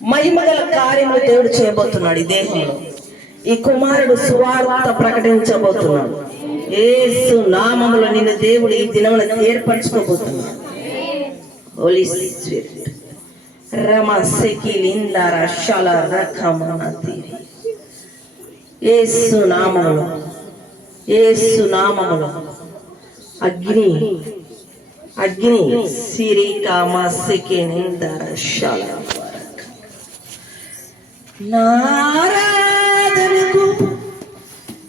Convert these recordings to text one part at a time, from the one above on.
మహిమగల కార్యములు దేవుడు చేయబోతున్నాడు ఈ దేహంలో. ఈ కుమారుడు సువార్త ప్రకటించబోతున్నాడు. యేసు నామములో నిన్ను దేవుడు ఈ దినమున ఏర్పరచుకోబోతున్నాడు. హోలీ స్పిరిట్ రమసెకిలిందర శల రకమనతి. యేసు నామములో, యేసు నామములో అగ్ని అగ్ని సిరి కామసెకిలిందర శల నారాధనకు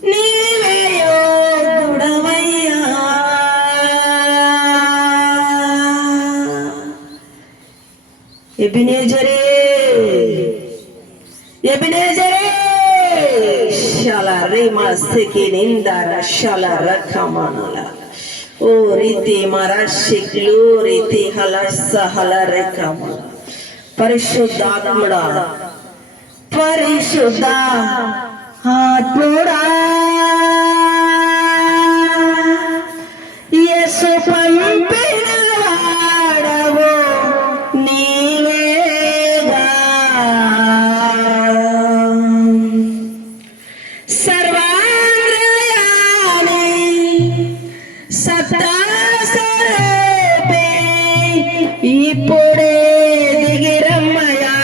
నీవే యోగ్యుడవయ్యా. ఎబినేజరే ఎబినేజరే శల రేమసెకిలిందర శల రకమనల. ఓ రీతి మరషిక్లు రీతి హలస హల రకమ. పరిశుద్ధాత్ముడా, పరిశుద్ధ ఆత్ముడా, యేసు పంపిన వాడవు నీవేగా. సర్వాంద్రయాని సత్తా స్వరూపి ఇప్పుడే దిగిరమ్మయా.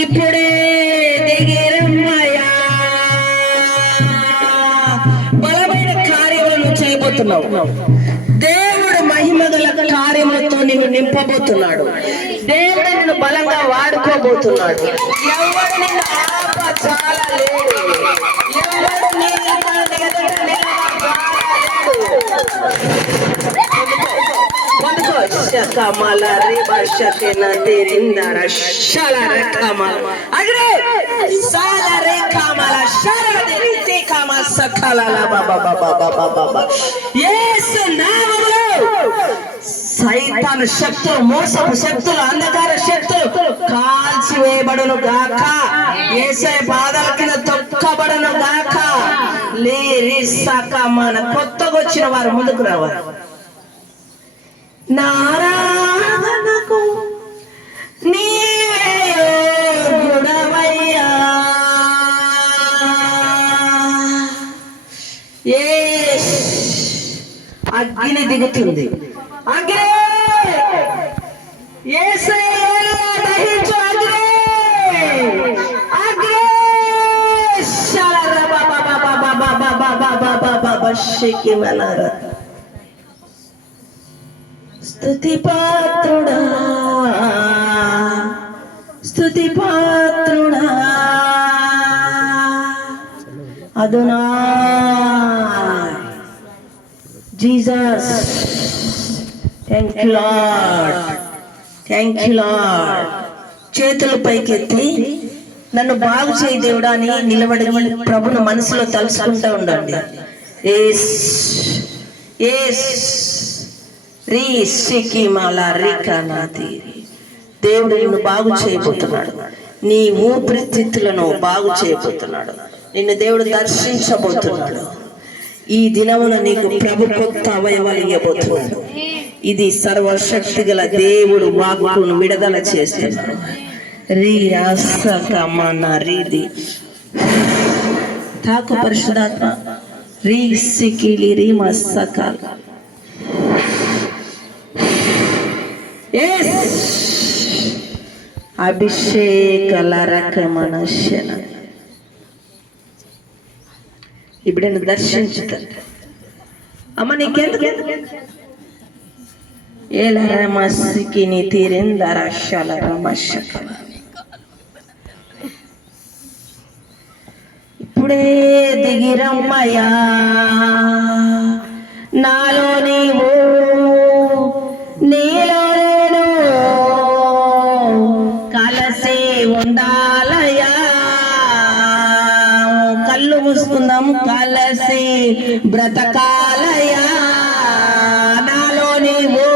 ఇప్పుడే దిగిరమ్మయా. బలమైన కార్యములను చేయబోతున్నావు. దేవుడు మహిమగల కార్యములతో నిన్ను నింపబోతున్నాడు. దేవుడు నిన్ను బలంగా వాడుకోబోతున్నాడు. ఎవడు నిన్ను ఆప చాలా లేడు. ఎవడు నిన్ను కమల రేబషకెన తెరిందర శల రకమల అగ్రే సాల రేఖమల శరదితి కమ సకలల బాబా బాబా బాబా బాబా. యేసు నామములో సైతాను శక్తులు, మోసపు శక్తులు, అంధకార శక్తులు కాల్చివేయబడును గాక. యేసయ్య పాదాల కింద తొక్కబడును గాక. లేరి సకమన. కొత్తగా వచ్చిన వారు ముందుకు రావాలి. నారాధనకు నీవే యోగ్యుడవయ్యా. అగ్ని దిగుతుంది. అగ్ని యేసయ్యను దహించు. అగ్ని అగ్ని శరర బాబా బాబా బాబా బాబా బాబా బాబా శకిమలర. స్తుతి పాత్రుడా, స్తుతి పాత్రుడా Adonai Jesus. Thank you lord, thank you lord. చేతుల పైకెత్తి నన్ను బాగు చేయి దేవుడా అని నిలబడి ప్రభును మనసులో తలుచుకుంటూ ఉండండి. ఏస్ ఏస్ రీ సికిమాల రికనాతి. దేవుడు నిన్ను బాగు చేయబోతున్నాడు. నీ ఊపిరితిత్తులను బాగు చేయబోతున్నాడు. నిన్ను దేవుడు దర్శించబోతున్నాడు. ఈ దినమున నీకు ప్రభు కొత్త అవయవాలు ఇవ్వబోతున్నాడు. ఇది సర్వశక్తి గల దేవుడు వాక్కును విడుదల చేస్తున్నాడు. రీ రాసకమన రీది తాకు పరిశుద్ధాత్మ. రీ సికిలి రీ మస్సకాల. అభిషేకల రకమనశన. ఇప్పుడు నేను దర్శించుతాను. అమ్మ నీకెందుకు ఏల రమస్కి నీ తీరిందర శల రమశకల. ఇప్పుడే దిగిరమ్మయ్యా. నాలో నీవు నీలో నేను కలిసి ఉండాలయ్యా. కళ్ళు మూసుకుందాం. కలిసి బ్రతకాలయ్యా. నాలో నీవు